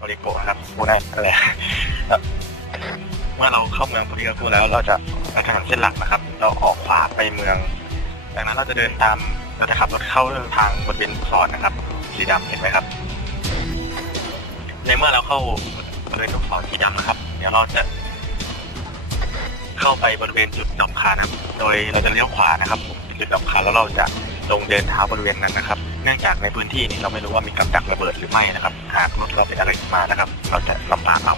โอริโกะนะครับพูดได้นั่นแหละครับเมื่อเราเข้าเมืองโอริโกะแล้วเราจะไปทางเส้นหลักนะครับ เราออกขวาไปเมืองจากนั้นเราจะเดินตามเราจะขับรถเข้าทางบริเวณลูกศรนะครับ สีดำเห็นไหมครับ ในเมื่อเราเข้าบริเวณลูกศรสีดำนะครับ เดี๋ยวเราจะ เข้าไปบริเวณจุดดอกคานะครับ โดยเราจะเลี้ยวขวานะครับ จุดดอกคาแล้วเราจะลงเดินเท้าบริเวณนั้นนะครับ เนื่องจากในพื้นที่นี้เราไม่รู้ว่ามีกับดักระเบิดหรือไม่นะครับ หากรถเราเป็นอะไรขึ้นมานะครับ เราจะลำบากเอา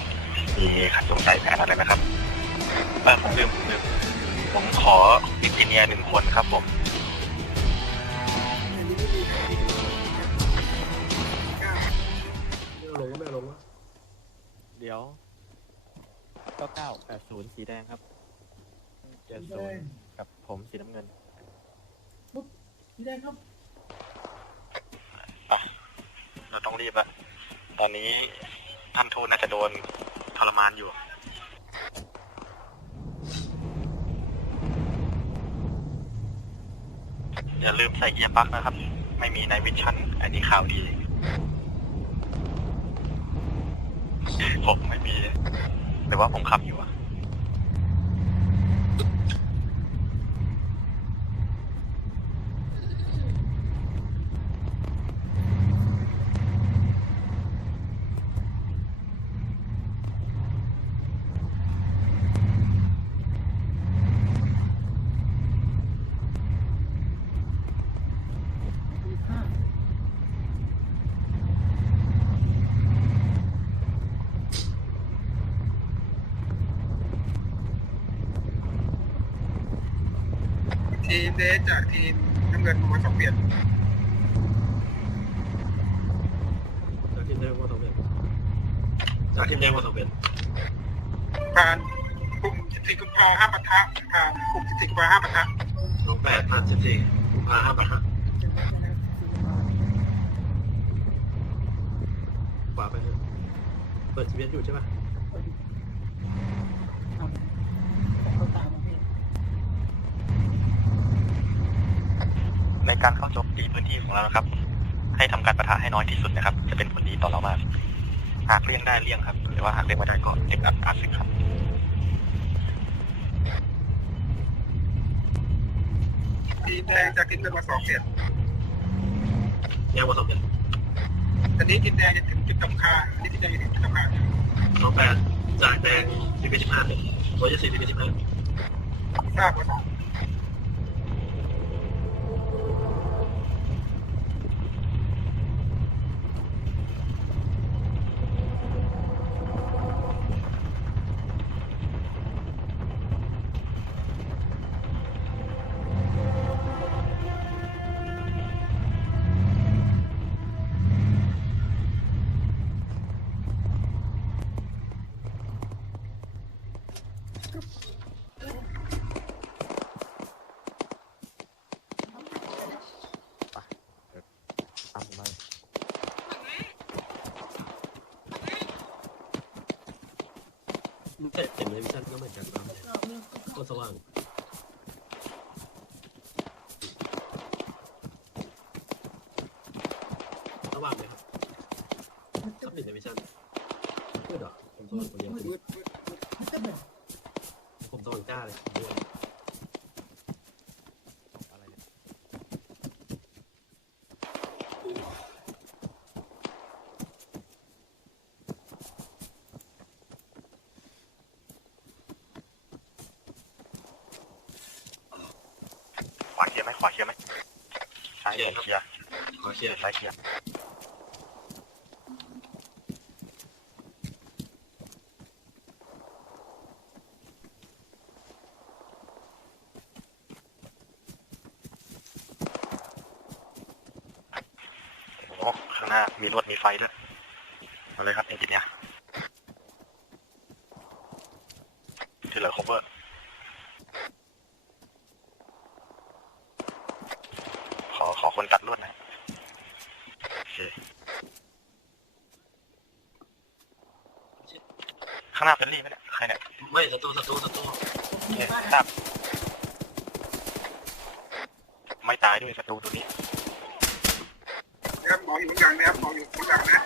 มีขัดสงสัยแผนอะไรนะครับเออผมลืมผมลืมผมขออินจิเนียร์หนึ่งคนครับผมไม่เอาลงก็ไม่เอาลงวะเดี๋ยว9980สีแดงครับเจ็ดศูนย์กับผมสีน้ำเงินพี่ได้ครับ เรา ต้องรีบอะตอนนี้ท่านโทษน่าจะโดนทรมานอยู่ อย่าลืมใส่เกียร์ปลั๊กนะครับ ไม่มีในวิชั่น อันนี้ข่าวดี ผมไม่มีหรือว่าผมขับอยู่อะ ห้า ทีมเดชจากทีมน้ำเงินมาสองเปลี่ยนจากทีมแดงมาสองเปลี่ยนจากทีมแดงมาสองเปลี่ยนผ่านกลุ่ม14กุมภาห้าปะทะผ่านกลุ่ม14กุมภาห้าปะทะสองแปดผ่าน14กุมภาห้าปะทะขวาไปเถอะเปิดชีวิตอยู่ใช่ปะ เขาตามมาพี่ ในการเข้าโจมตีพื้นที่ของเรานะครับ ให้ทำการประทะให้น้อยที่สุดนะครับ จะเป็นผลดีต่อเรามาก หากเลี่ยงได้เลี่ยงครับ หรือว่าหากเลี่ยงไม่ได้ก็เด็กอัดอัดสิครับทีมแดงจากทีมเงินมาสองเปลี่ยนแดงมาสองเปลี่ยนอันนี้ทีมแดงจะถึงจุดกำคาอันนี้ทีมแดงจะถึงจุดกำคาสองแปดจากแดงทีมเป็นสิบห้าเป็นร้อยยี่สิบทีมเป็นสิบห้าทราบว่าส เห็นในวิชั่นก็เหมือนกันครับก็สว่างสว่างไหมครับถ้าเห็นในวิชั่นมืดเหรอผมสว่างคนเดียว มืดมืดมืดมืด ผมสว่างจ้าเลย อะไรเนี่ย ขวาเคลี ยร์ไหมขวาเคลียร์ไหมซ้ายเคลียร์ขอเชียร์ซ้ายเคลียร์โอ้โหข้างหน้ามีรถมีไฟด้วยเอาเลยครับเอนจิเนียร์ ข้างหน้าเป็นรีไหมเนี่ยใครเนี่ยไม่ศัตรูศัตรูศัตรูโอเคทราบไม่ตายด้วยศัตรูตัวนี้นะครับมองอยู่บนหลังนะครับมองอยู่บนหลังนะ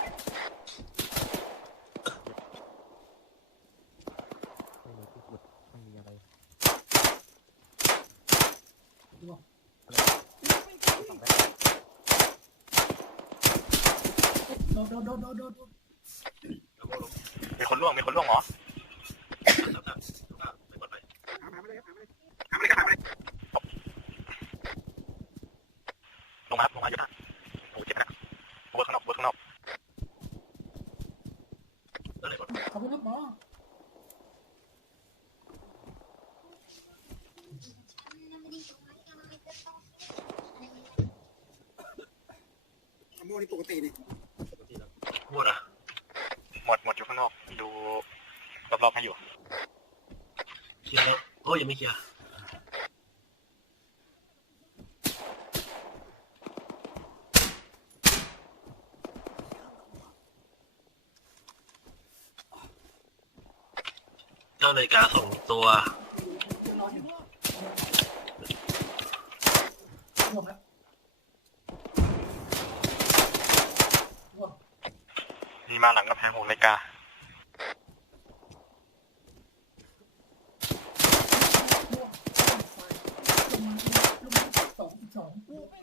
โดดโดดโดดโดด มีคนล่วงมีคนล่วงเหรอลงมาครับลงมาอยู่นะโอ้เจ็บนะเวิร์ข้างนอกเวิร์ข้างนอกขอบคุณครับหมอมะม่วงนี่ปกตินี่ หมดอะหมดหมดอยู่ข้างนอก ดู รอบๆให้อยู่เคลียร์แล้วโอ้ยยังไม่เคลียร์เจ้านาฬิกาสองตัวรออยู่รวมแล้วรวมมีมาหลังกระแพงหกนาฬิกา รวมลงมาลงมาสองสองรวมไป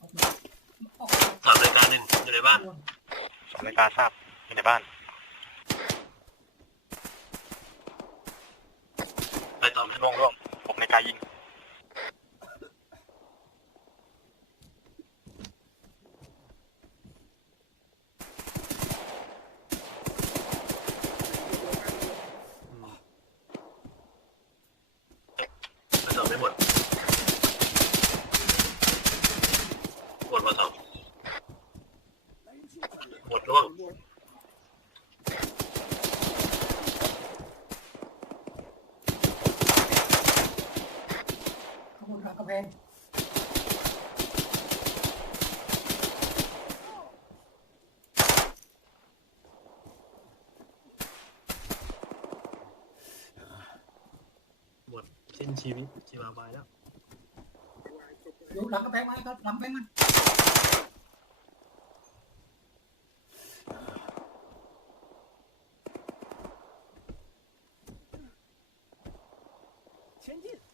ออกมาออกมา สามนาฬิกาหนึ่งอยู่ในบ้าน รวม สองนาฬิกาทราบอยู่ในบ้าน ไปต่อไหมล่วงล่วงหกนาฬิกายิง ไปต่อไม่หมดหมดมาสองหมดร่วง ขบวนขากระแพง หมดสิ้นชีวิตชีวาบายแล้วอยู่หลังกระแพงมาครับหลังกระแพงมัน前进，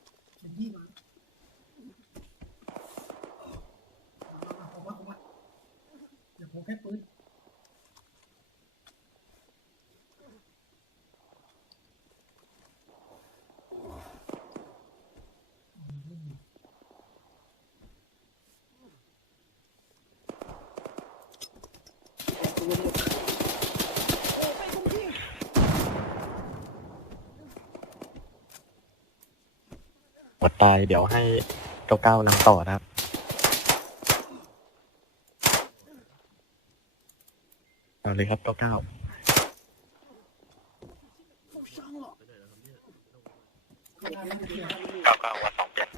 ตายเดี๋ยวให้เก้าเก้านำต่อนะครับ เอาเลยครับเก้าเก้าวเก้าเก้าวันสองเปลี่ยน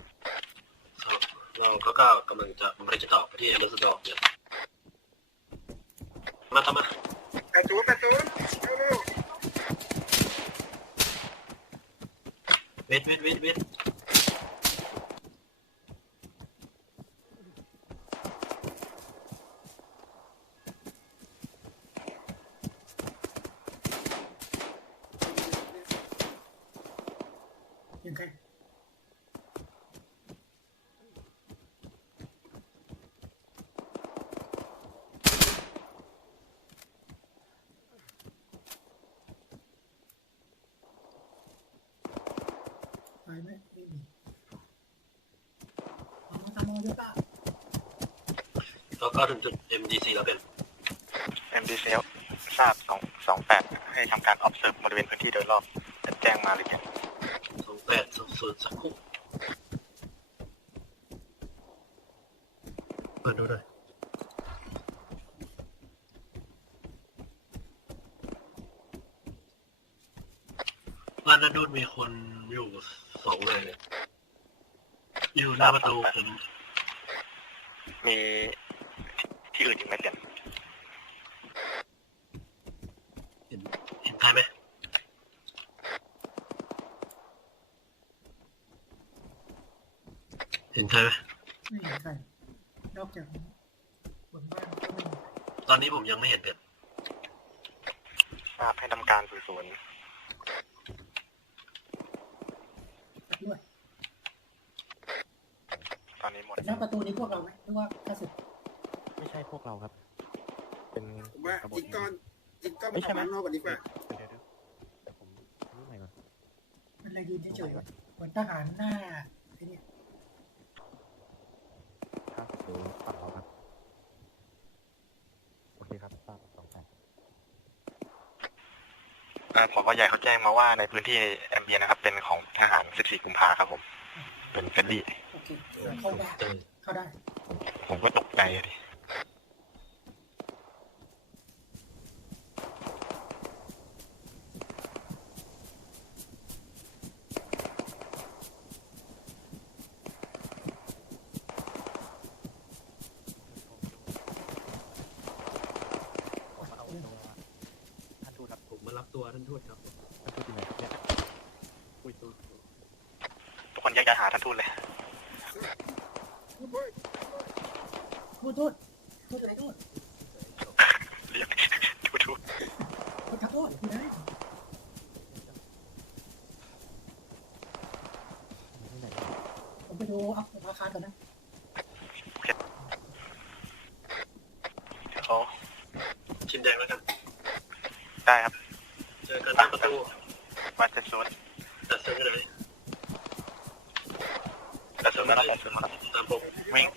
เราก็ก้ากำลังจะบริจาคต่อไปที่เอเมอร์สดอกเนี่ยมาทำมาแปดศูนย์แปดศูนย์เร็วเวทเวทเวทเวท เขียนใคร ตายไหมไม่มี เอามาทำเอาเยอะตาเราก็ถึงจุด MDC แล้วเป็นเอ็มดีเซลทราบสองสองแปดให้ทำการ observe บริเวณพื้นที่โดยรอบจะแจ้งมาเลยเนี่ยสองแปดศูนย์ศูนย์สักครู่เปิดดูหน่อยบ้านนันดูนมีคนอยู่สองเลยเนี่ยอยู่หน้าประตูผม มีที่อื่นอีกไหมเปลี่ยนเห็นเห็นใครไหมเห็นใครไหมไม่เห็นใครนอกจากบนบ้านก็ไม่มี ตอนนี้ผมยังไม่เห็นเด็ดทราบให้ทำการสืบสวน ด้วย ตอนนี้ หมดหน้าประตูนี้พวกเราไหมหรือว่าข้าศึกไม่ใช่พวกเราครับ เป็นผมว่าบฏจิกก้อนจิกก้อนไม่มาใช่ไหมทำข้างนอกก่อนดีกว่าเดี๋ยวเดี๋ยวเดี๋ยวผมรู้ใหม่ก่อนมันเลยยืนเฉยๆเหมือนทหารหน้าไอ้เนี่ยครับเดี๋ยวฝั่งเราครับโอเคครับทราบสองแปดอ่าผอใหญ่เขาแจ้งมาว่าในพื้นที่แอมเบียนะครับ เป็นของทหาร 14 กุมภาครับผม เป็นเฟรนลี่โอ เคเข้าได้เออเข้าได้ ผมก็ตกใจอะดิผมมาเอาตัวท่านทูตครับผมมารับตัวท่านทูตครับท่านทูตอยู่ไหนครับเนี่ยอุ้ยตูทุกคนแยกย้ายหาท่านทูตเลย พูดโทษพูดอะไรโทษเรียกทูตทูตพูดทักโทษพูดได้ที่ไหนผมไปดูอัพราคาก่อนนะเดี๋ยวเขาชินแดงแล้วกัน ได้ครับ เจอกันหน้าประตูมาจะสวนตัดเส้นไปเลย จะสวนแล้วเราจะสวนครับ ตามผม วิ่ง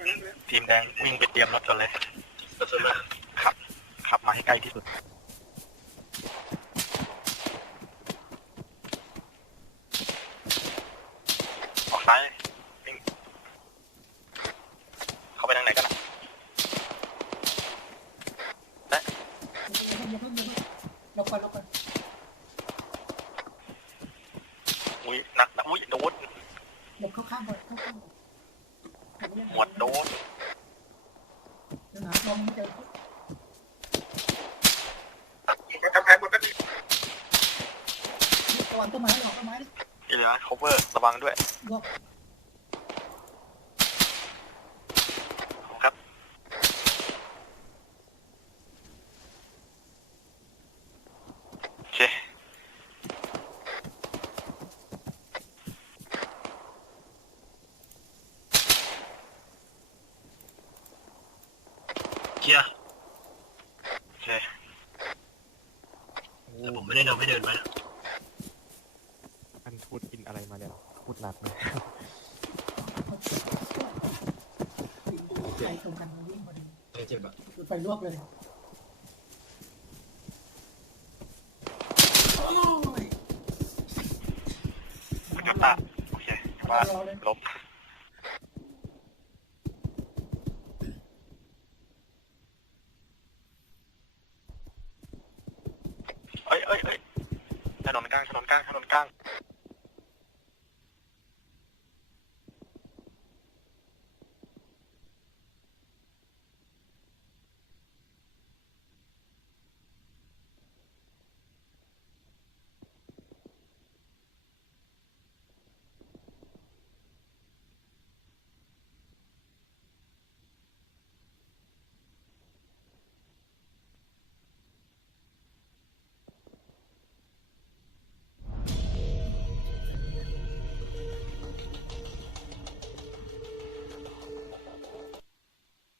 ทีมแดงวิ่งไปเตรียมรถกันเลยตัดเส้นมาขับขับมาให้ใกล้ที่สุด ออกซ้ายวิ่งเขาไปทางไหนกันอะ อย่าเพิ่งอย่าเพิ่งอย่าเพิ่งเราก่อนเราก่อน อุ้ยหนักนะอุ้ยโดน หลบเข้าข้างก่อนเข้าข้างก่อน หมวดโดน เดี๋ยวหาลองไม่เจอ ก็ ทำแผนหมดแล้วนี่ระวังต้นไม้หรอกต้นไม้อีเหลือ cover ระวังด้วยลวก ครับ โอเค เคลียร์โอเคแต่ผมไม่ได้นำให้เดินมาท่านทูตกินอะไรมาเนี่ยพูดหนักเลยใครตรงกันวิ่งพอดีไม่เจ็บอะคือไปลวกเลยโอ้ยคุณยุตตาโอเคว่าเราเลยลบ